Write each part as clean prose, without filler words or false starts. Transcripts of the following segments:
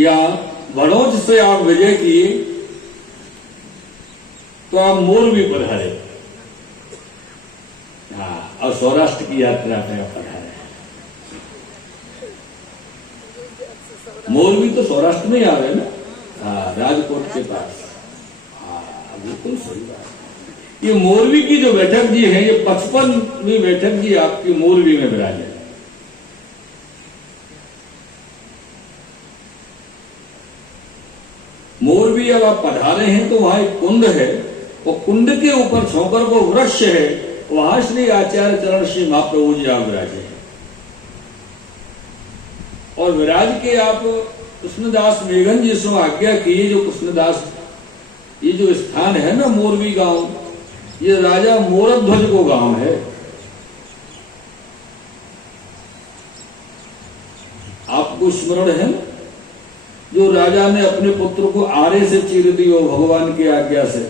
या भड़ोच से आप विजय किए तो आप मोरवी पधारे। हाँ, और सौराष्ट्र की यात्रा पे आप पधारे। मोरवी तो सौराष्ट्र में ही आ गए ना। हाँ, राजकोट के पास। हाँ, बिल्कुल सही बात। ये मोरवी की जो बैठक जी है, ये 55वीं बैठक जी आपकी मोरवी में विराजे। मोरवी अब आप पधारे हैं तो वहां एक कुंड है, और कुंड के ऊपर छोकर को वृक्ष है, वहां श्री आचार्य चरण श्री महाप्रभु जी आप विराजे हैं। और विराज के आप कृष्णदास मेघन जी से आज्ञा किए। जो कृष्णदास, ये जो स्थान है ना मोरवी गांव, ये राजा मोरध्वज को गांव है। आपको स्मरण है जो राजा ने अपने पुत्र को आरे से चीर दियो भगवान की आज्ञा से,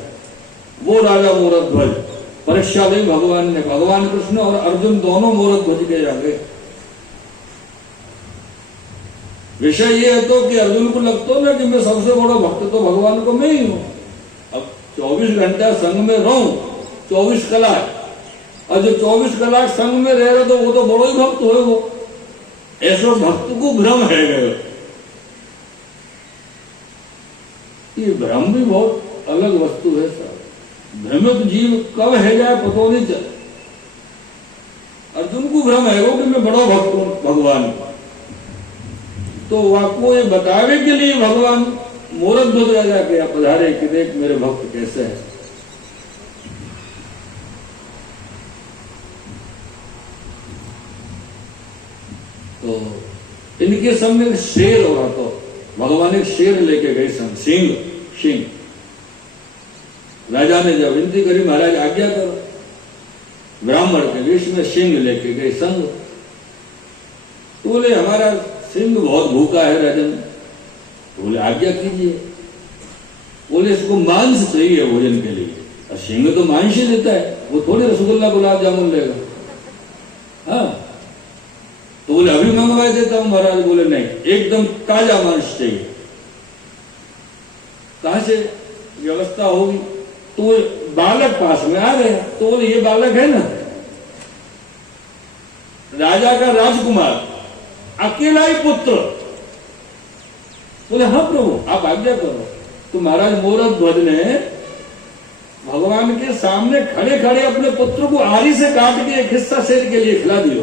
वो राजा मोरध्वज। परीक्षा दी भगवान ने, भगवान कृष्ण और अर्जुन दोनों मोरध्वज के जागे। विषय ये है तो कि अर्जुन को लगता ना कि मैं सबसे बड़ा भक्त तो भगवान को मैं ही हूं। अब 24 घंटा संग में रहूं, 24 कलाक, और जो 24 कलाक संग में रह रहे तो वो तो बड़ो ही भक्त हो। वो ऐसा भक्त को भ्रम है गए। ये भ्रम भी बहुत अलग वस्तु है सर। भ्रमित जीव कब है जाए पता नहीं चले। अर्जुन को भ्रम है वो कि मैं बड़ा भक्त हूं भगवान का। तो आपको ये बतावे के लिए भगवान मोरध्वज राजा के पधारे कि देख मेरे भक्त कैसे है। तो इनके सामने शेर हो रहा, तो भगवान एक शेर लेके गए सन, सिंह। राजा ने जब विनती करी महाराज आज्ञा करो, ब्राह्मण के वेश में सिंह लेके गए संग। तो बोले हमारा सिंह बहुत भूखा है राजन। तो बोले आज्ञा कीजिए। बोले इसको मांस चाहिए भोजन के लिए। और सिंह तो मांस ही देता है, वो थोड़ी रसगुल्ला गुलाब जामुन लेगा। हाँ, तो बोले अभी मंगवा देता हूं महाराज। बोले नहीं, एकदम ताजा मांस चाहिए। कहां से व्यवस्था होगी? तो बालक पास में आ गए। तो बोले ये बालक है ना राजा का राजकुमार, अकेला ही पुत्र। बोले हाँ प्रभु आप आज्ञा करो। तो महाराज मोरध्वज ने भगवान के सामने खड़े खड़े अपने पुत्र को आरी से काट के एक हिस्सा शेर के लिए खिला दिया।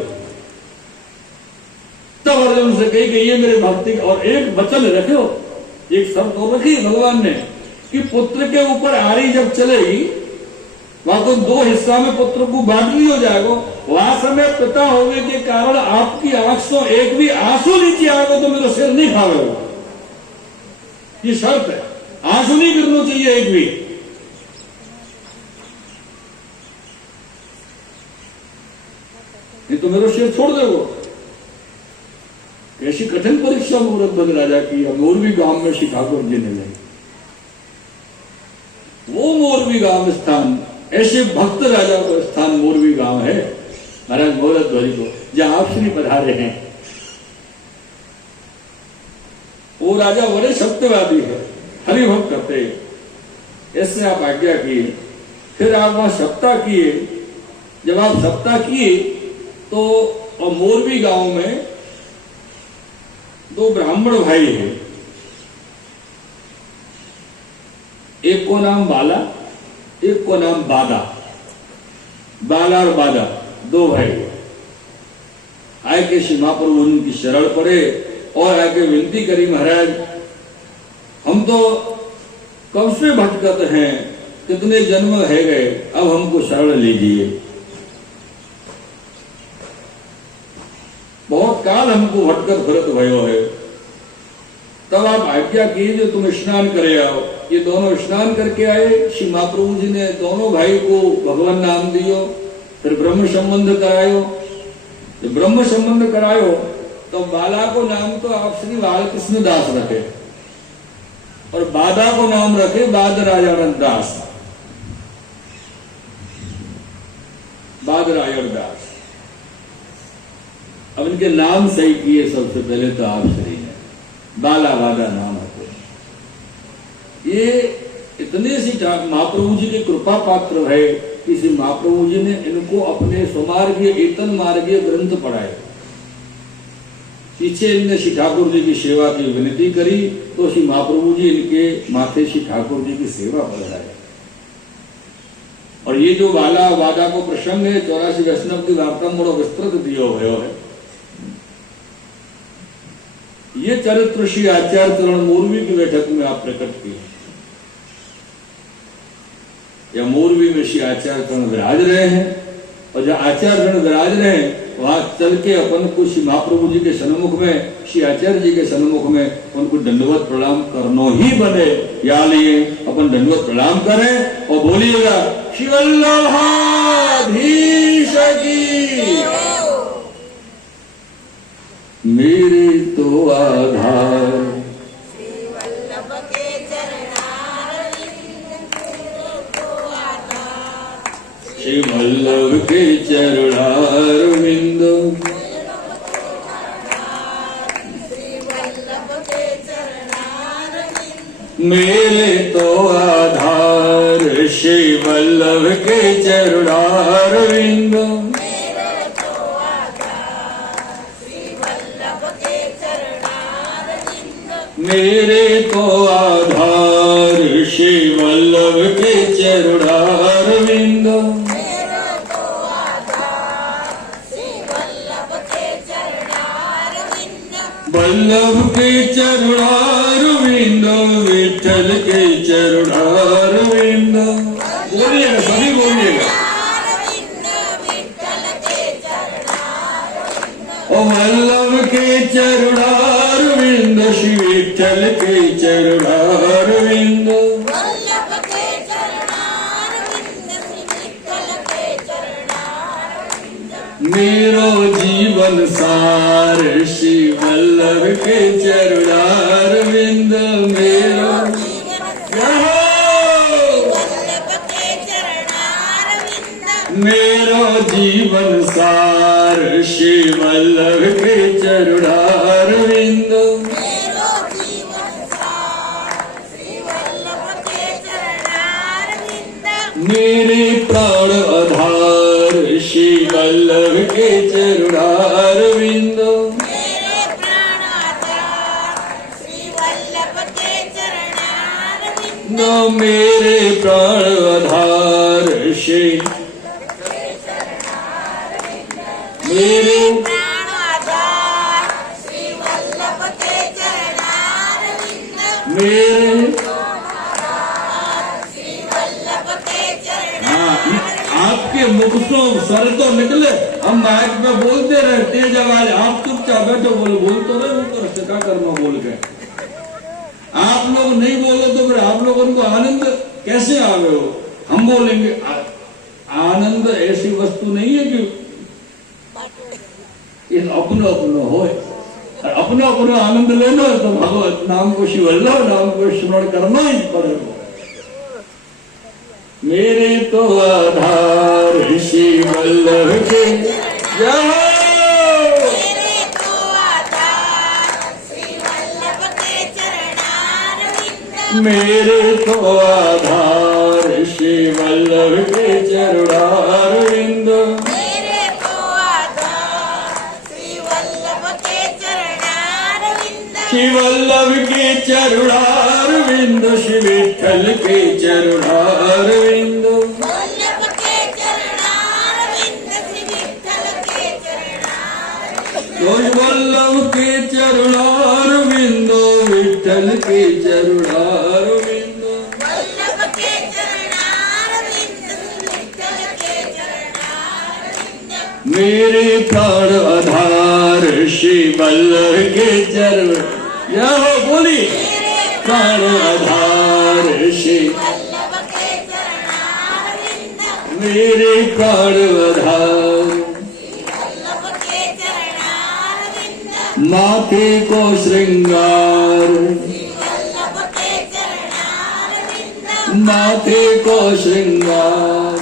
तब अर्जुन से कही कि ये मेरे भक्ति, और एक वचन रखो, एक शर्त और रखी भगवान ने कि पुत्र के ऊपर आरी जब चलेगी वहां तो 2 हिस्सा में पुत्र को बांट लिया जाएगा। वहां समय पिता होने के कारण आपकी आंख से एक भी आंसू नीचे आएगा तो मेरा सिर नहीं खावेगा। ये शर्त है, आंसू नहीं गिरना चाहिए एक भी। नहीं तो मेरा सिर छोड़ देगा। ऐसी कठिन परीक्षा मोरध्वज राजा की मोरवी गांव में श्री ठाकुर जी ने ली। वो मोरवी गांव स्थान, ऐसे भक्त राजा का स्थान मोरवी गांव है महाराज मोरध्वज को, जहां आप श्री पधारे हैं। वो राजा बड़े सत्यवादी है, हरिभक्त करते। ऐसे आप आज्ञा किए, फिर आप वहां सप्ताह किए। जब आप सप्ताह किए तो और मोरवी गांव में 2 ब्राह्मण भाई हैं। एक को नाम बाला, एक को नाम बादा। बाला और बादा 2 भाई आए के श्री महाप्रभु उनकी शरण पड़े और आके विनती करी महाराज हम तो कब से भटकत हैं, कितने जन्म है गए, अब हमको शरण लीजिए। बहुत काल हमको भटकत भरत भयो है। तब आप आज्ञा कीजिए तुम स्नान करे आओ। ये दोनों स्नान करके आए। श्री महाप्रभु जी ने दोनों भाई को भगवान नाम दियो, फिर ब्रह्म संबंध करायो। जब ब्रह्म संबंध करायो तो बाला को नाम तो आप श्री बालकृष्ण दास रखे और बादा को नाम रखे बादरायण दास। बादरायण दास। अब इनके नाम सही किए सबसे पहले तो आप श्री ने बाला वादा नाम हतो। ये इतने सी महाप्रभु जी के कृपा पात्र है, किसी महाप्रभु जी ने इनको अपने स्वमार्गीय एतन मार्गीय ग्रंथ पढ़ाए। पीछे इनने श्री ठाकुर जी की सेवा की विनती करी तो श्री महाप्रभु जी इनके माथे श्री ठाकुर जी की सेवा बढ़ाए। और ये जो बाला वादा को प्रसंग है 84 वैष्णव की वार्ता में बड़ो विस्तृत दियो भयो है। ये चरित्र श्री आचार्य चरण मोरवी की बैठक में आप प्रकट किए। या मोरवी में श्री आचार्य चरण विराज रहे हैं और जहाँ आचार्य चरण विराज रहे हैं वहां चल के अपन को श्री महाप्रभु जी के सन्मुख में, श्री आचार्य जी के सन्मुख में उनको दंडवत प्रणाम करनो ही बने। या लिए अपन दंडवत प्रणाम करें और बोलिएगा श्री वल्लभाधीश की। मेरे तो आधार श्री वल्लभ के चरणारविंद, मेरे तो आधार श्री वल्लभ के चरणारविंद, मेरे तो आधार श्री वल्लभ के चरणारविंद, वल्लभ के चरणारविंद, विठ्ठल के चरणारविंद। बोलिएगा, सभी बोलिएगा। ओ वल्लभ के चरणारविंद, श्री विठ्ठल के चरणारविंद, मेरो जीवन सार श्री वल्लभ के चरणारविंद, मेरो मेरो जीवन सार श्री वल्लभ के चरणारविंद, मेरे प्राण आधार श्री वल्लभ के चरणारविंद, न मेरे प्राण आधार श्री मेरे मेरे आपके मुख से स्वर तो निकले, हम माइक में बोलते रहे तेज आवाज, आप चुपचाप बैठो बोलते रहे, वो तो क्या करना बोल के। आप लोग नहीं बोलो तो फिर आप लोगों को आनंद कैसे आवे हो? हम बोलेंगे आनंद ऐसी वस्तु नहीं है कि अपनो अपनो हो, अपनो अपनो आनंद लेना तो भगवत नाम को शिव वल्लभ नाम को स्मरण करना ही पड़ेगा। मेरे तो आधार श्री वल्लभ के मेरे तो आधार श्री वल्लभ के चरणारविंद, श्री वल्लभ के चरणारविंद, श्री विठ्ठल के चरणारविंद, वल्लभ के चरणारविंद, विठ्ठल के चरणारविंद, मेरे प्राण आधार श्री वल्लभ के चरण यहो बोली प्राण आधार श्री मेरे प्राण आधार माथे को श्रृंगार माथे को श्रृंगार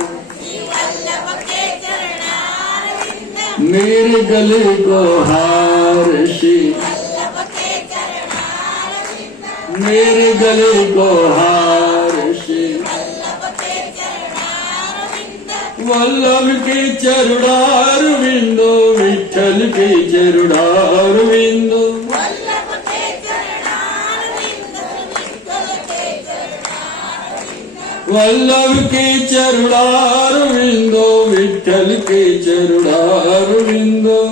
मेरे गले को हार श्री मेरे गले को हार श्री वल्लभ के चरुणार विंदो विठल के चरुणार विंदो वल्लभ के चरुणार विंदो विठल के चरुणार विंदो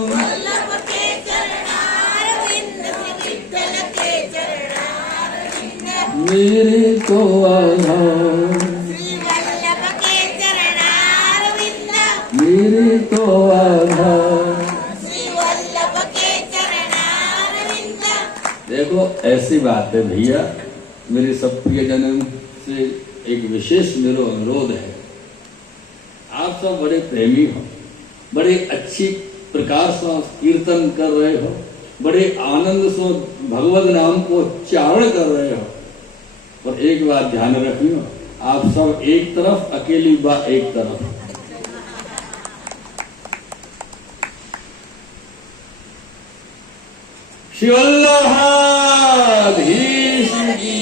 मेरे को आधार मेरे को आधार। देखो ऐसी बात है भैया, मेरे सब प्रियजनों से एक विशेष मेरा अनुरोध है। आप सब बड़े प्रेमी हो, बड़े अच्छी प्रकार से कीर्तन कर रहे हो, बड़े आनंद से भगवत नाम को उच्चारण कर रहे हो, और एक बात ध्यान रखियो, आप सब एक तरफ, अकेली बा एक तरफ। श्री वल्लभाधीश की